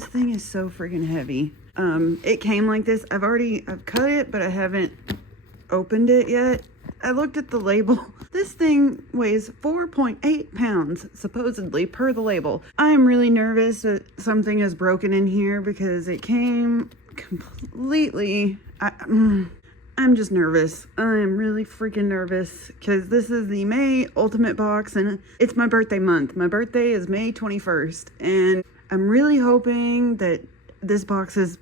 This thing is so freaking heavy. It came like this. I've cut it, but I haven't opened it yet. I looked at the label. This thing weighs 4.8 pounds, supposedly, per the label. I am really nervous that something is broken in here because it came completely... I'm just nervous. I'm really freaking nervous because this is the May Ultimate box and it's my birthday month. My birthday is May 21st and I'm really hoping that this box is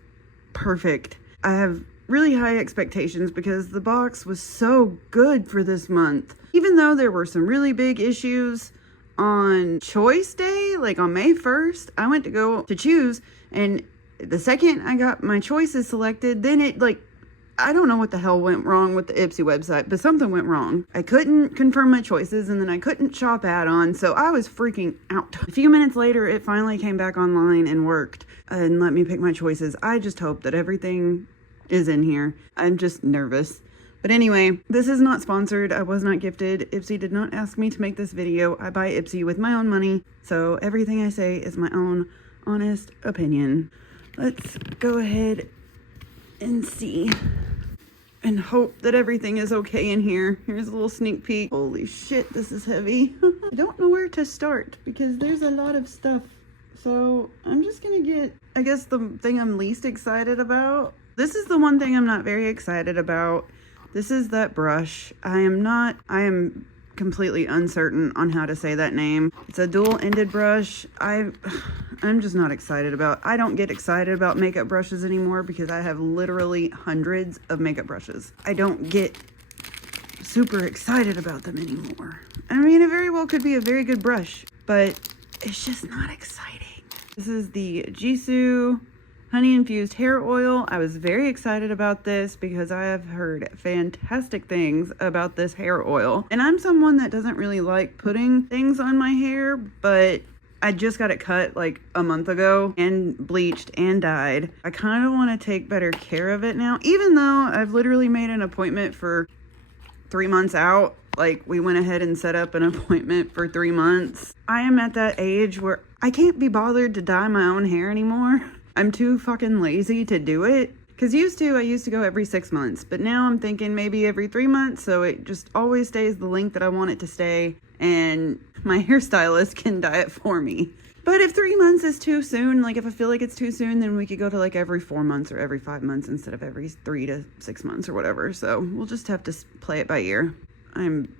perfect. I have really high expectations because the box was so good for this month. Even though there were some really big issues on choice day, like on May 1st, I went to go to choose and the second I got my choices selected, then it I don't know what the hell went wrong with the Ipsy website, but something went wrong. I couldn't confirm my choices and then I couldn't shop add-ons, so I was freaking out. A few minutes later, it finally came back online and worked and let me pick my choices. I just hope that everything is in here. I'm just nervous. But anyway, this is not sponsored. I was not gifted. Ipsy did not ask me to make this video. I buy Ipsy with my own money, so everything I say is my own honest opinion. Let's go ahead and see and hope that everything is okay in here. Here's a little sneak peek. Holy shit, this is heavy. I don't know where to start because there's a lot of stuff. So I'm just gonna get, I guess, the thing I'm least excited about. This is the one thing I'm not very excited about. This is that brush. I am completely uncertain on how to say that name. It's a dual-ended brush. I'm just not excited about. I don't get excited about makeup brushes anymore because I have literally hundreds of makeup brushes. I don't get super excited about them anymore. I mean, it very well could be a very good brush, but it's just not exciting. This is the Jisoo honey infused hair oil. I was very excited about this because I have heard fantastic things about this hair oil. And I'm someone that doesn't really like putting things on my hair, but I just got it cut like a month ago and bleached and dyed. I kind of want to take better care of it now, even though I've literally made an appointment for 3 months out. Like, we went ahead and set up an appointment for 3 months. I am at that age where I can't be bothered to dye my own hair anymore. I'm too fucking lazy to do it. Because I used to go every 6 months, but now I'm thinking maybe every 3 months, so it just always stays the length that I want it to stay, and my hairstylist can dye it for me. But if 3 months is too soon, like if I feel like it's too soon, then we could go to like every 4 months or every 5 months instead of every 3 to 6 months or whatever. So we'll just have to play it by ear. I'm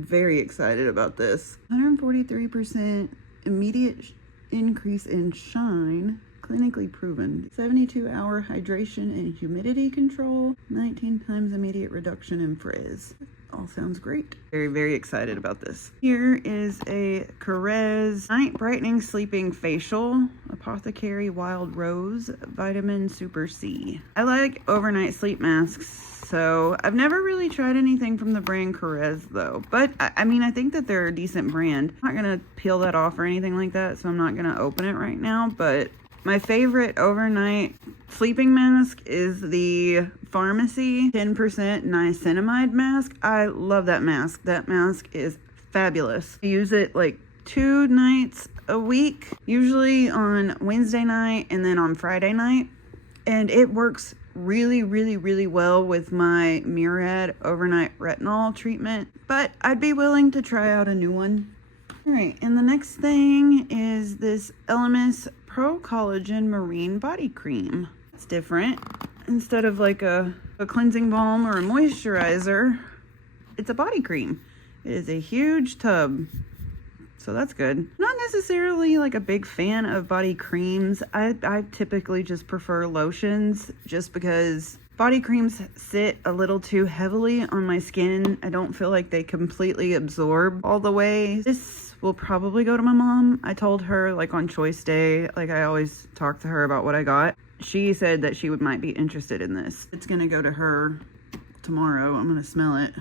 very excited about this. 143% immediate increase in shine. Clinically proven. 72-hour hydration and humidity control. 19 times immediate reduction in frizz. All sounds great. Very, very excited about this. Here is a Carez Night Brightening Sleeping Facial. Apothecary Wild Rose Vitamin Super C. I like overnight sleep masks, so I've never really tried anything from the brand Carez though. But I mean, I think that they're a decent brand. I'm not gonna peel that off or anything like that, so I'm not gonna open it right now, but my favorite overnight sleeping mask is the Pharmacy 10% niacinamide mask. I love that mask. That mask is fabulous. I use it like 2 nights a week, usually on Wednesday night and then on Friday night. And it works really, really, really well with my Murad overnight retinol treatment. But I'd be willing to try out a new one. All right, and the next thing is this Elemis Pro Collagen Marine Body Cream. It's different. Instead of like a cleansing balm or a moisturizer, it's a body cream. It is a huge tub, so that's good. Not necessarily like a big fan of body creams. I typically just prefer lotions just because body creams sit a little too heavily on my skin. I don't feel like they completely absorb all the way. This will probably go to my mom. I told her like on choice day, like I always talk to her about what I got. She said that she might be interested in this. It's gonna go to her tomorrow. I'm gonna smell it.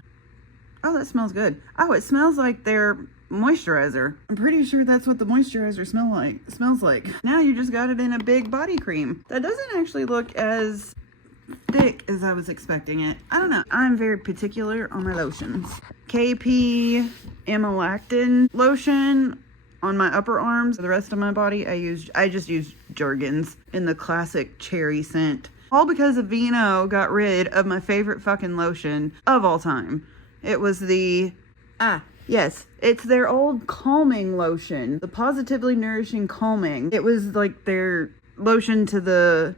Oh, that smells good. Oh, it smells like their moisturizer. I'm pretty sure that's what the moisturizer smells like. Now you just got it in a big body cream. That doesn't actually look as thick as I was expecting it. I don't know. I'm very particular on my lotions. KP Amylactin lotion. On my upper arms, the rest of my body, I just use Jergens in the classic cherry scent. All because Aveeno got rid of my favorite fucking lotion of all time. It was the, yes, it's their old calming lotion. The Positively Nourishing Calming. It was like their lotion to the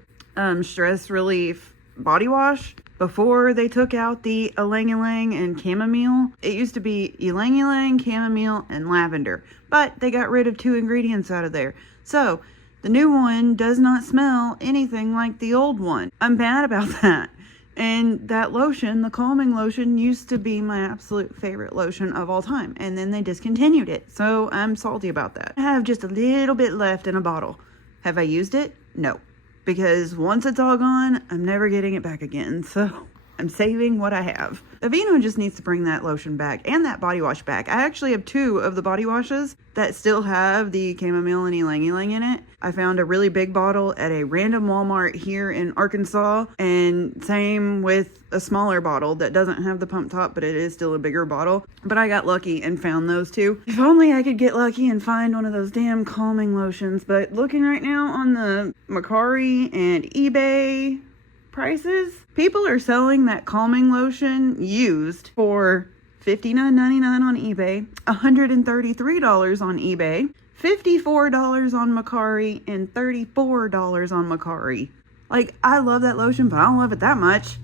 stress relief body wash. Before they took out the ylang ylang and chamomile, it used to be ylang ylang, chamomile, and lavender. But they got rid of 2 ingredients out of there. So, the new one does not smell anything like the old one. I'm mad about that. And that lotion, the calming lotion, used to be my absolute favorite lotion of all time. And then they discontinued it. So, I'm salty about that. I have just a little bit left in a bottle. Have I used it? No. Because once it's all gone, I'm never getting it back again. So I'm saving what I have. Aveeno just needs to bring that lotion back and that body wash back. I actually have 2 of the body washes that still have the chamomile and ylang ylang in it. I found a really big bottle at a random Walmart here in Arkansas, and same with a smaller bottle that doesn't have the pump top, but it is still a bigger bottle. But I got lucky and found those 2. If only I could get lucky and find one of those damn calming lotions. But looking right now on the Mercari and eBay prices, people are selling that calming lotion used for $59.99 on eBay, $133 on eBay, $54 on Mercari, and $34 on Mercari. Like, I love that lotion, but I don't love it that much.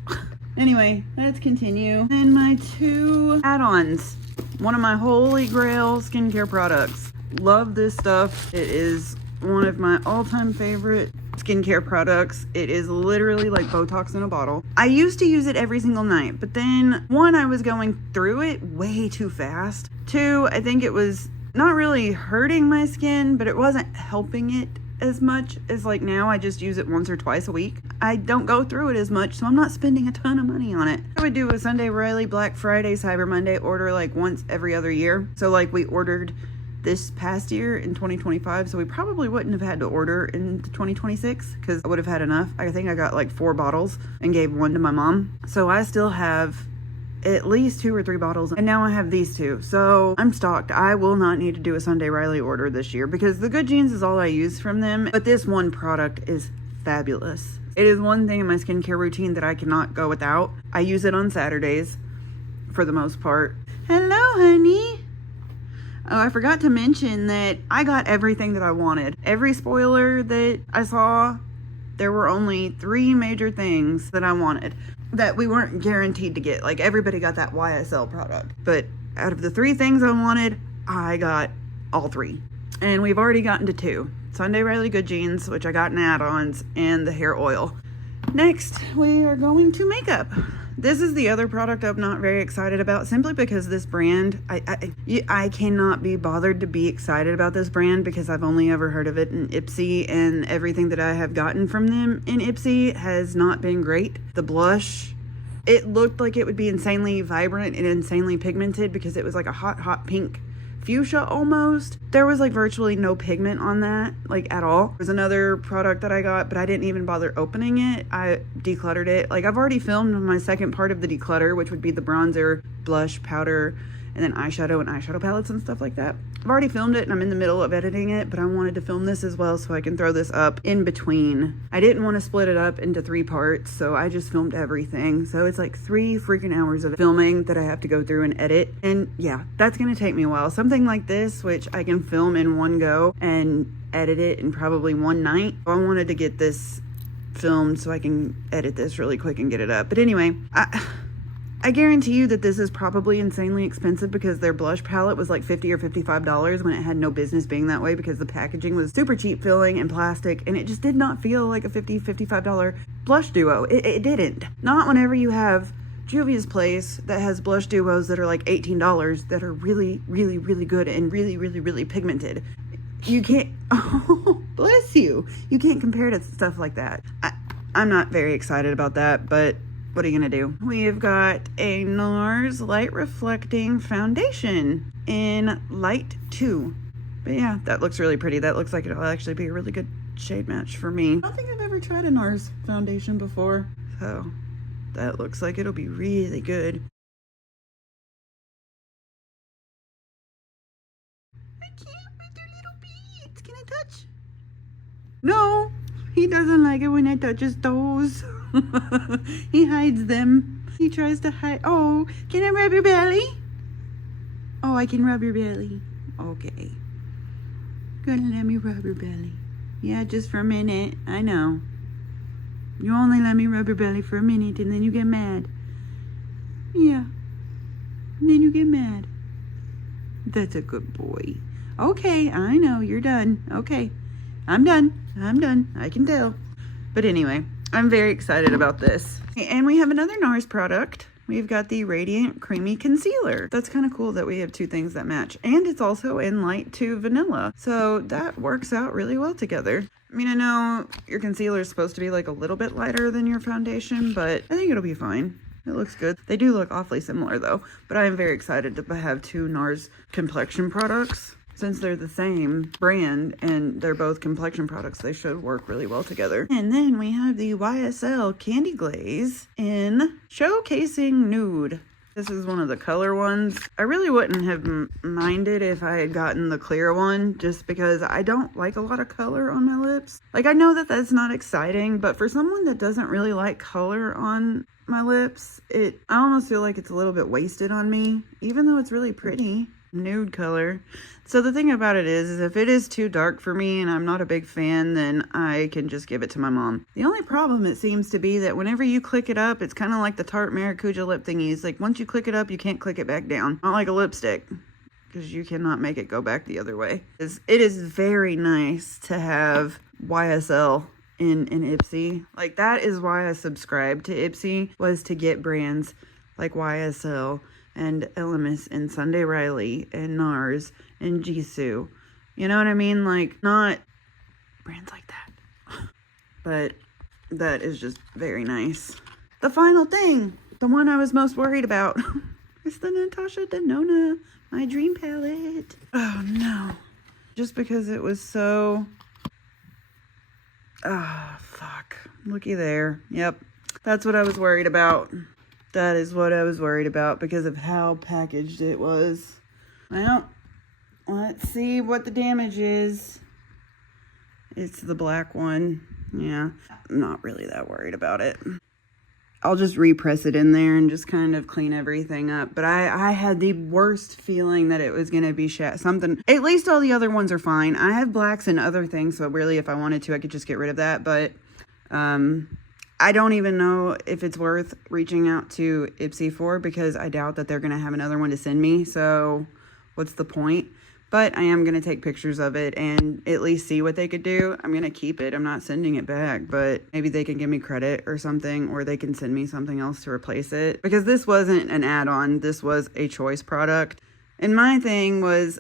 Anyway, let's continue. And my 2 add-ons. One of my holy grail skincare products. Love this stuff. It is one of my all-time favorite skincare products. It is literally like Botox in a bottle. I used to use it every single night, but then 1, I was going through it way too fast. 2, I think it was not really hurting my skin, but it wasn't helping it as much as like now. I just use it once or twice a week. I don't go through it as much, so I'm not spending a ton of money on it. I would do a Sunday Riley, Black Friday, Cyber Monday order like once every other year. So like we ordered this past year in 2025, so we probably wouldn't have had to order in 2026 because I would have had enough. I think I got like 4 bottles and gave 1 to my mom. So I still have at least 2 or 3 bottles, and now I have these 2. So I'm stocked. I will not need to do a Sunday Riley order this year because the Good Genes is all I use from them, but this one product is fabulous. It is one thing in my skincare routine that I cannot go without. I use it on Saturdays for the most part. Hello, honey. Oh, I forgot to mention that I got everything that I wanted. Every spoiler that I saw, there were only 3 major things that I wanted that we weren't guaranteed to get. Like, everybody got that YSL product. But out of the 3 things I wanted, I got all 3. And we've already gotten to 2. Sunday Riley Good Genes, which I got in add-ons, and the hair oil. Next, we are going to makeup. This is the other product I'm not very excited about, simply because this brand, I cannot be bothered to be excited about this brand because I've only ever heard of it in Ipsy, and everything that I have gotten from them in Ipsy has not been great. The blush, it looked like it would be insanely vibrant and insanely pigmented because it was like a hot pink fuchsia almost. There was like virtually no pigment on that, like at all. There's another product that I got, but I didn't even bother opening it. I decluttered it. Like, I've already filmed my second part of the declutter, which would be the bronzer, blush, powder, and then eyeshadow and eyeshadow palettes and stuff like that. I've already filmed it and I'm in the middle of editing it, but I wanted to film this as well so I can throw this up in between. I didn't want to split it up into 3 parts, so I just filmed everything. So it's like 3 freaking hours of filming that I have to go through and edit. And yeah, that's gonna take me a while. Something like this, which I can film in one go and edit it in probably one night. I wanted to get this filmed so I can edit this really quick and get it up. But anyway, I guarantee you that this is probably insanely expensive because their blush palette was like $50 or $55 when it had no business being that way, because the packaging was super cheap filling and plastic, and it just did not feel like a $50, $55 blush duo. It didn't. Not whenever you have Juvia's Place that has blush duos that are like $18 that are really, really, really good and really, really, really pigmented. You can't, oh, bless you. You can't compare to stuff like that. I'm not very excited about that, but what are you gonna do? We've got a NARS Light Reflecting Foundation in Light 2. But yeah, that looks really pretty. That looks like it'll actually be a really good shade match for me. I don't think I've ever tried a NARS foundation before, so that looks like it'll be really good. I can't with your No, he doesn't like it when I touch his toes. He hides them. He tries to hide. Oh, can I rub your belly? Oh, I can rub your belly. Okay. Gonna let me rub your belly. Yeah, just for a minute. I know. You only let me rub your belly for a minute and then you get mad. Yeah. And then you get mad. That's a good boy. Okay, I know. You're done. Okay. I'm done. I'm done. I can tell. But anyway, I'm very excited about this. And we have another NARS product. We've got the Radiant Creamy Concealer. That's kind of cool that we have two things that match. And it's also in light to vanilla. So that works out really well together. I mean, I know your concealer is supposed to be like a little bit lighter than your foundation, but I think it'll be fine. It looks good. They do look awfully similar though, but I am very excited to have two NARS complexion products. Since they're the same brand and they're both complexion products, they should work really well together. And then we have the YSL Candy Glaze in Showcasing Nude. This is one of the color ones. I really wouldn't have minded if I had gotten the clear one, just because I don't like a lot of color on my lips. Like, I know that that's not exciting, but for someone that doesn't really like color on my lips, I almost feel like it's a little bit wasted on me, even though it's really pretty. Nude color. So the thing about it is if it is too dark for me and I'm not a big fan, then I can just give it to my mom. The only problem, it seems to be, that whenever you click it up, it's kind of like the Tarte Maracuja lip thingies. Like, once you click it up, you can't click it back down. Not like a lipstick, because you cannot make it go back the other way. It is very nice to have YSL in Ipsy. Like, that is why I subscribed to Ipsy, was to get brands like YSL and Elemis and Sunday Riley and NARS and Jisoo. You know what I mean? Like, not brands like that. But that is just very nice. The final thing, the one I was most worried about, is the Natasha Denona, my dream palette. Oh no. Just because it was so... Ah, fuck. Looky there. Yep. That's what I was worried about. That is what I was worried about because of how packaged it was. Well, let's see what the damage is. It's the black one. Yeah, I'm not really that worried about it. I'll just repress it in there and just kind of clean everything up. But I had the worst feeling that it was going to be something. At least all the other ones are fine. I have blacks and other things, so really if I wanted to, I could just get rid of that. But I don't even know if it's worth reaching out to Ipsy for, because I doubt that they're going to have another one to send me. So what's the point? But I am going to take pictures of it and at least see what they could do. I'm going to keep it. I'm not sending it back, but maybe they can give me credit or something, or they can send me something else to replace it. Because this wasn't an add-on. This was a choice product. And my thing was,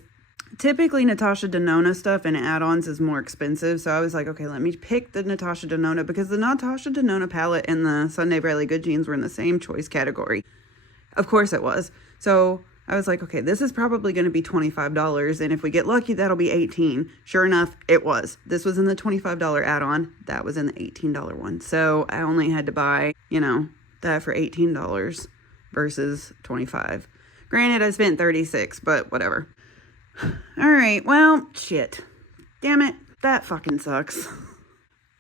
typically Natasha Denona stuff and add-ons is more expensive. So I was like, okay, let me pick the Natasha Denona, because the Natasha Denona palette and the Sunday Riley Good Jeans were in the same choice category. Of course it was. So I was like, okay, this is probably going to be $25. And if we get lucky, that'll be $18. Sure enough, it was. This was in the $25 add-on. That was in the $18 one. So I only had to buy, that for $18 versus $25. Granted, I spent $36, but whatever. All right, well, shit. Damn it, that fucking sucks.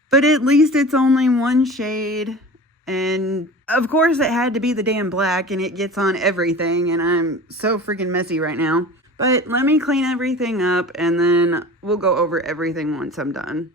But at least it's only one shade. And of course it had to be the damn black, and it gets on everything, and I'm so freaking messy right now. But let me clean everything up, and then we'll go over everything once I'm done.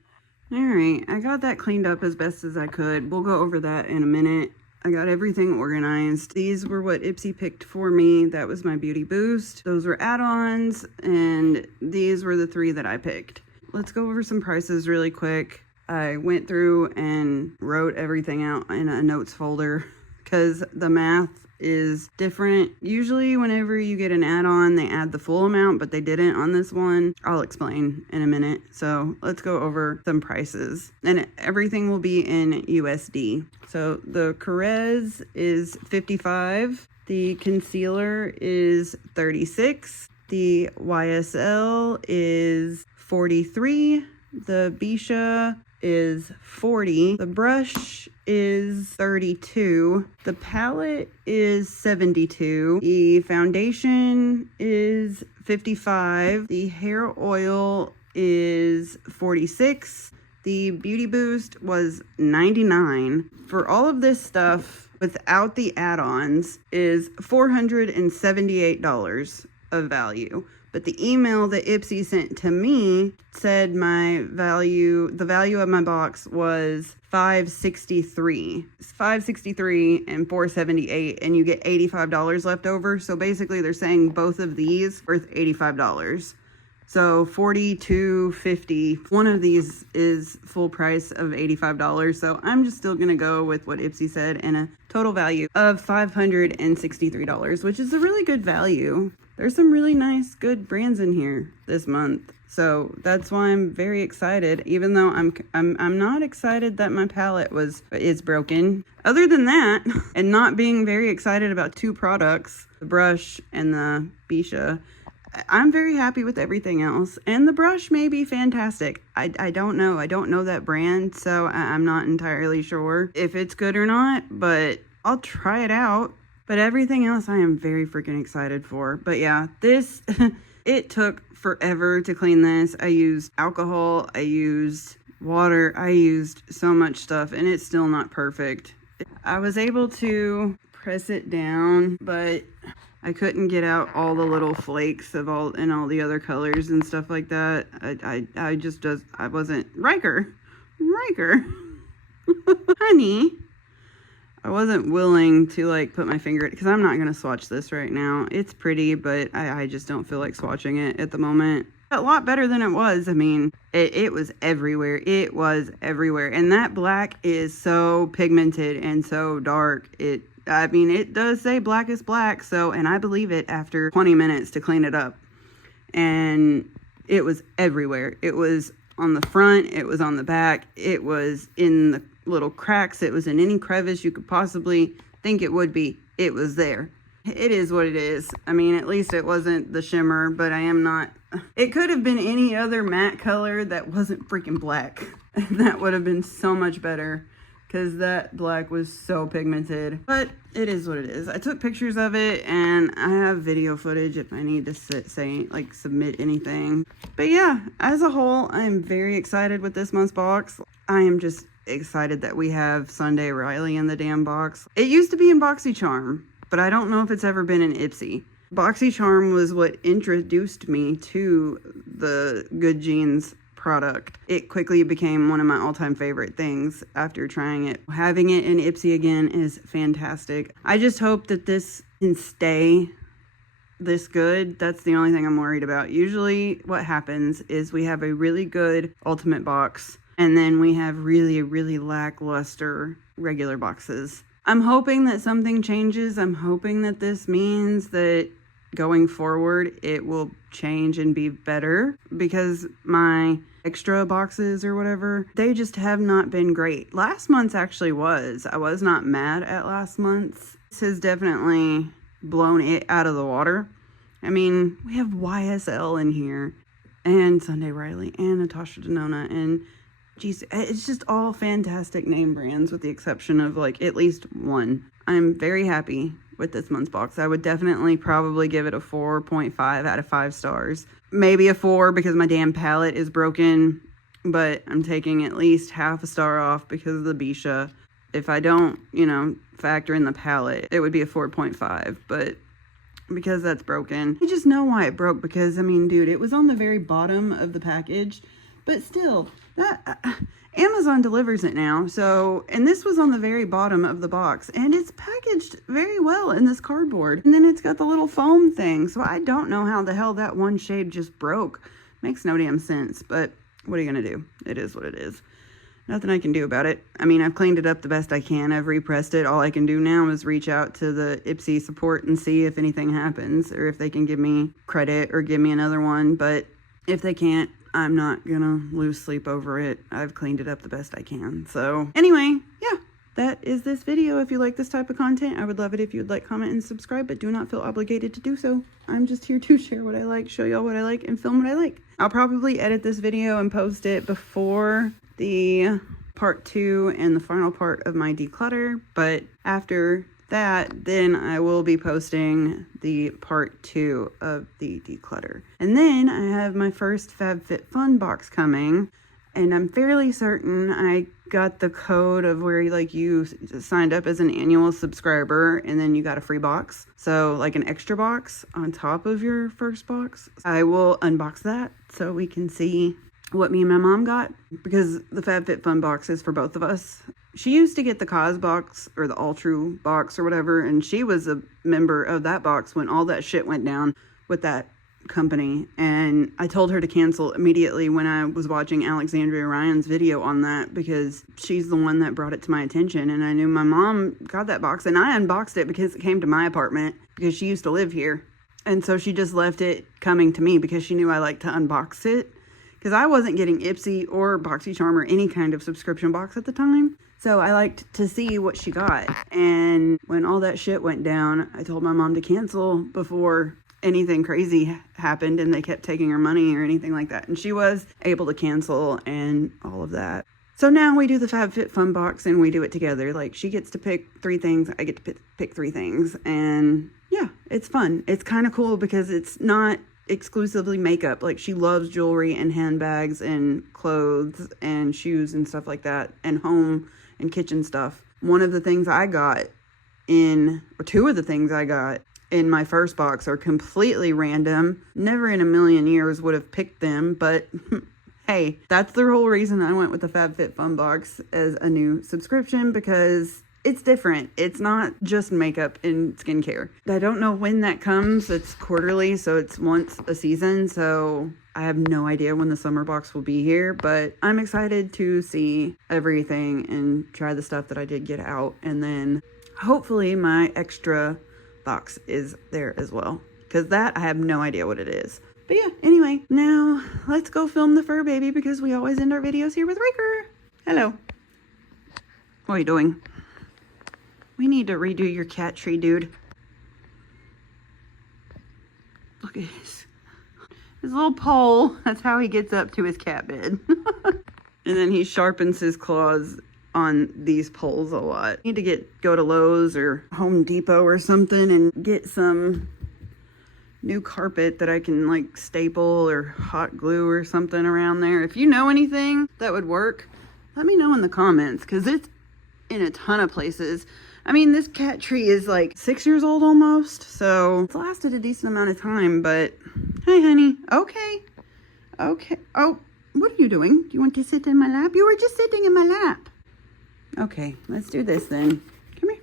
Alright, I got that cleaned up as best as I could. We'll go over that in a minute. I got everything organized. These were what Ipsy picked for me. That was my beauty boost. Those were add-ons, and these were the three that I picked. Let's go over some prices really quick. I went through and wrote everything out in a notes folder because the math is different. Usually whenever you get an add-on, they add the full amount, but they didn't on this one. I'll explain in a minute. So let's go over some prices, and everything will be in USD. So the Carez is $55. The concealer is $36. The YSL is $43. The Bisha is $40. The brush is $32. The palette is $72. The foundation is $55. The hair oil is $46. The Beauty Boost was $99. For all of this stuff without the add-ons is $478 of value. But the email that Ipsy sent to me said the value of my box was $563. It's $563 and $478, and you get $85 left over. So basically they're saying both of these worth $85. So $42.50. One of these is full price of $85. So I'm just still gonna go with what Ipsy said, and a total value of $563, which is a really good value. There's some really nice, good brands in here this month. So that's why I'm very excited, even though I'm not excited that my palette is broken. Other than that, and not being very excited about two products, the brush and the Bisha, I'm very happy with everything else. And the brush may be fantastic. I don't know. I don't know that brand, so I'm not entirely sure if it's good or not, but I'll try it out. But everything else I am very freaking excited for. But yeah, this, it took forever to clean this. I used alcohol, I used water, I used so much stuff, and it's still not perfect. I was able to press it down, but I couldn't get out all the little flakes of all the other colors and stuff like that. I wasn't, Ryker, honey. I wasn't willing to like put my finger, because I'm not going to swatch this right now. It's pretty, but I just don't feel like swatching it at the moment. A lot better than it was. I mean, it was everywhere. It was everywhere. And that black is so pigmented and so dark. I mean, it does say black is black. So, and I believe it after 20 minutes to clean it up. And it was everywhere. It was on the front. It was on the back. It was in the little cracks. It was in any crevice you could possibly think it would be. It was there. It is what it is. I mean, at least it wasn't the shimmer, but I am not. It could have been any other matte color that wasn't freaking black. That would have been so much better, because that black was so pigmented. But it is what it is. I took pictures of it, and I have video footage if I need to submit anything. But yeah, as a whole, I am very excited with this month's box. I am just excited that we have Sunday Riley in the damn box. It used to be in BoxyCharm, but I don't know if it's ever been in Ipsy. BoxyCharm was what introduced me to the Good Genes product. It quickly became one of my all-time favorite things after trying it. Having it in Ipsy again is fantastic. I just hope that this can stay this good. That's the only thing I'm worried about. Usually what happens is we have a really good ultimate box, and then we have really, really lackluster regular boxes. I'm hoping that something changes. I'm hoping that this means that going forward, it will change and be better, because my extra boxes or whatever, they just have not been great. Last month's actually was. I was not mad at last month's. This has definitely blown it out of the water. I mean, we have YSL in here, and Sunday Riley, and Natasha Denona, and geez, it's just all fantastic name brands with the exception of like at least one. I'm very happy with this month's box. I would definitely probably give it a 4.5 out of 5 stars. Maybe a 4 because my damn palette is broken, but I'm taking at least half a star off because of the Bisha. If I don't, factor in the palette, it would be a 4.5, but because that's broken, I just know why it broke, because I mean, dude, it was on the very bottom of the package. But still, that Amazon delivers it now. So, and this was on the very bottom of the box, and it's packaged very well in this cardboard. And then it's got the little foam thing. So I don't know how the hell that one shade just broke. Makes no damn sense. But what are you gonna do? It is what it is. Nothing I can do about it. I mean, I've cleaned it up the best I can. I've repressed it. All I can do now is reach out to the Ipsy support and see if anything happens, or if they can give me credit or give me another one. But if they can't, I'm not gonna lose sleep over it. I've cleaned it up the best I can. So anyway, yeah, that is this video. If you like this type of content, I would love it if you'd like, comment, and subscribe, but do not feel obligated to do so. I'm just here to share what I like, show y'all what I like, and film what I like. I'll probably edit this video and post it before the part 2 and the final part of my declutter, but after that, then I will be posting the part 2 of the declutter. And then I have my first FabFitFun box coming. And I'm fairly certain I got the code of where like you signed up as an annual subscriber and then you got a free box. So like an extra box on top of your first box. I will unbox that so we can see what me and my mom got, because the FabFitFun box is for both of us. She used to get the Cause box or the All True box or whatever, and she was a member of that box when all that shit went down with that company. And I told her to cancel immediately when I was watching Alexandria Ryan's video on that, because she's the one that brought it to my attention. And I knew my mom got that box, and I unboxed it because it came to my apartment because she used to live here. And so she just left it coming to me because she knew I liked to unbox it, because I wasn't getting Ipsy or BoxyCharm or any kind of subscription box at the time. So I liked to see what she got. And when all that shit went down, I told my mom to cancel before anything crazy happened and they kept taking her money or anything like that. And she was able to cancel and all of that. So now we do the FabFitFun box and we do it together. Like, she gets to pick 3 things, I get to pick 3 things. And yeah, it's fun. It's kind of cool because it's not exclusively makeup. Like, she loves jewelry and handbags and clothes and shoes and stuff like that, and home and kitchen stuff. One of the things I got or 2 of the things I got in my first box are completely random. Never in a million years would have picked them, but hey, that's the whole reason I went with the FabFitFun box as a new subscription, because it's different. It's not just makeup and skincare. I don't know when that comes. It's quarterly, so it's once a season. So I have no idea when the summer box will be here, but I'm excited to see everything and try the stuff that I did get out. And then hopefully my extra box is there as well, because that I have no idea what it is. But yeah, anyway, now let's go film the fur baby, because we always end our videos here with Ryker. Hello. What are you doing? We need to redo your cat tree, dude. Look at his little pole. That's how he gets up to his cat bed. And then he sharpens his claws on these poles a lot. Need to go to Lowe's or Home Depot or something and get some new carpet that I can like staple or hot glue or something around there. If you know anything that would work, let me know in the comments, because it's in a ton of places. I mean, this cat tree is like 6 years old almost, so it's lasted a decent amount of time. But hey, honey. Okay. Oh, what are you doing? Do you want to sit in my lap? You were just sitting in my lap. Okay, let's do this then. Come here.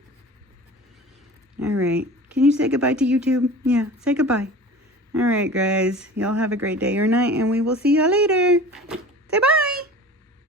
All right. Can you say goodbye to YouTube? Yeah, say goodbye. All right, guys. Y'all have a great day or night, and we will see y'all later. Say bye.